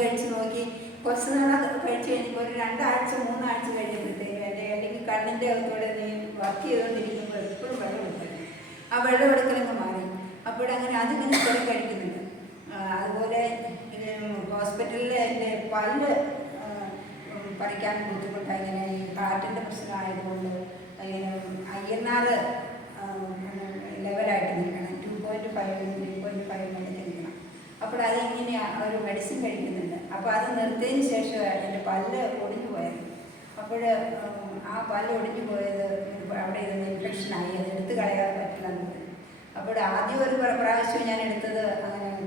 കഴിച്ച് നോക്കി. കുറച്ച് നാൾ കഴിച്ച് കഴിഞ്ഞപ്പോൾ ഒരു 2 ആഴ്ച 3 ആഴ്ച കഴിഞ്ഞപ്പോഴത്തേക്കും അല്ലെങ്കിൽ കണ്ണിൻ്റെ അകത്തൂടെ നീ വർക്ക് ചെയ്തുകൊണ്ടിരിക്കുമ്പോൾ എപ്പോഴും വെള്ളം എടുക്കണം. ആ വെള്ളം എടുക്കലങ്ങ് മാറി. അപ്പോഴങ്ങനെ അതിങ്ങനെ സ്ഥലം കഴിക്കുന്നുണ്ട്. അതുപോലെ ഹോസ്പിറ്റലിൽ എൻ്റെ പല്ല് പറിക്കാൻ ബുദ്ധിമുട്ടായി. ഇങ്ങനെ ഈ കാറ്റിൻ്റെ പ്രശ്നമായതുകൊണ്ട് ഇങ്ങനെ INR ലെവലായിട്ട് നിൽക്കണം. 2.5 3.5 നിൽക്കണം. അപ്പോൾ അതിങ്ങനെ ഒരു മെഡിസിൻ കഴിക്കുന്നുണ്ട്. അപ്പോൾ അത് നിർത്തിയതിന് ശേഷം എൻ്റെ പല്ല് ഒടിഞ്ഞു പോയത്. അപ്പോൾ ആ പല്ല് ഒടിഞ്ഞു പോയത് അവിടെ ഇരുന്ന് ഇൻഫെക്ഷനായി. അത് എടുത്ത് കളയാൻ പറ്റില്ലെന്ന് പറഞ്ഞു. അപ്പോൾ ആദ്യം ഒരു പ്രാവശ്യം ഞാൻ എടുത്തത്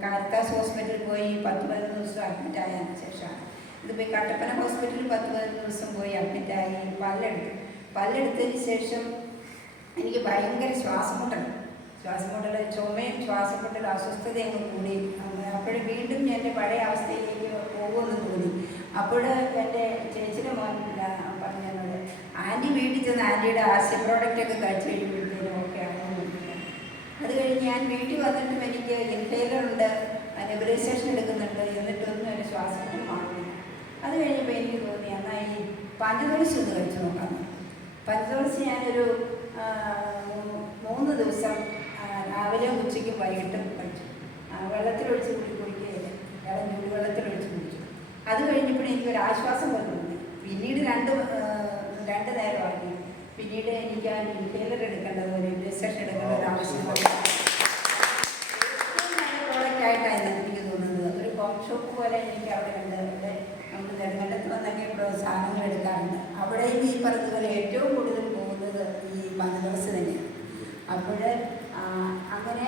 കാരിത്താസ് ഹോസ്പിറ്റലിൽ പോയി 10-11 ദിവസം അഡ്മിറ്റ് ആയതിനു ശേഷമാണ്. ഇതിപ്പോൾ ഈ കട്ടപ്പന ഹോസ്പിറ്റലിൽ 10-11 ദിവസം പോയി അഡ്മിറ്റായി പല്ലെടുത്തതിന് ശേഷം എനിക്ക് ഭയങ്കര ശ്വാസമുട്ടൽ, ചുമയും ശ്വാസമുട്ടൽ, അസ്വസ്ഥതയൊക്കെ കൂടി. അപ്പോഴും വീണ്ടും എൻ്റെ പഴയ അവസ്ഥയിലേക്ക് പോകുമെന്ന് തോന്നി. അപ്പോൾ എൻ്റെ ചേച്ചിയുടെ മോൻ പറഞ്ഞത് ആൻറ്റി വീട്ടിൽ ചെന്ന് ആൻറ്റിയുടെ ആസ്യ പ്രോഡക്റ്റൊക്കെ കഴിച്ച് കഴിയുമ്പോഴത്തേനും ഓക്കെ ആണെന്ന്. അത് കഴിഞ്ഞ് ഞാൻ വീട്ടിൽ വന്നിട്ടും എനിക്ക് ഇൻഹേലറുണ്ട്, നെബുലൈസേഷൻ എടുക്കുന്നുണ്ട്, എന്നിട്ടൊന്നും എൻ്റെ ശ്വാസമുട്ടൽ മാറുന്നില്ല. അത് കഴിഞ്ഞപ്പോൾ എനിക്ക് തോന്നി എന്നാൽ ഈ പഞ്ചതുളസി ഒന്ന് കഴിച്ച് നോക്കാം. പഞ്ചതുളസി ഞാനൊരു 3 ദിവസം രാവിലെ ഉച്ചയ്ക്കും വൈകിട്ടും കഴിച്ചു. വെള്ളത്തിലൊഴിച്ച് കുടിക്കുകയില്ല, ഇളം ചൂടുവെള്ളത്തിലൊഴിച്ച് കുടിച്ചു. അത് കഴിഞ്ഞപ്പോഴും എനിക്കൊരു ആശ്വാസം വന്നിട്ടുണ്ട്. പിന്നീട് രണ്ട് നേരമായി. പിന്നീട് എനിക്ക് ആ ഇൻഹേലർ എടുക്കേണ്ടത്, ഒരു നെബുലൈസേഷൻ എടുക്കേണ്ട ഒരു ആവശ്യം പ്രോഡക്റ്റായിട്ടാണ് എനിക്ക് തോന്നുന്നത്. ഒരു ഹോം ഷോപ്പ് പോലെ എനിക്ക് അവിടെ ഉണ്ട്. അവിടെ നമ്മൾ നെടുങ്കണ്ടത്ത് വന്നൊക്കെ സാധനങ്ങൾ എടുക്കാറുണ്ട്. അവിടെയും ഈ പറഞ്ഞതുപോലെ ഏറ്റവും കൂടുതൽ പോകുന്നത് ഈ പഞ്ചതുളസി തന്നെയാണ്. അപ്പോൾ അങ്ങനെ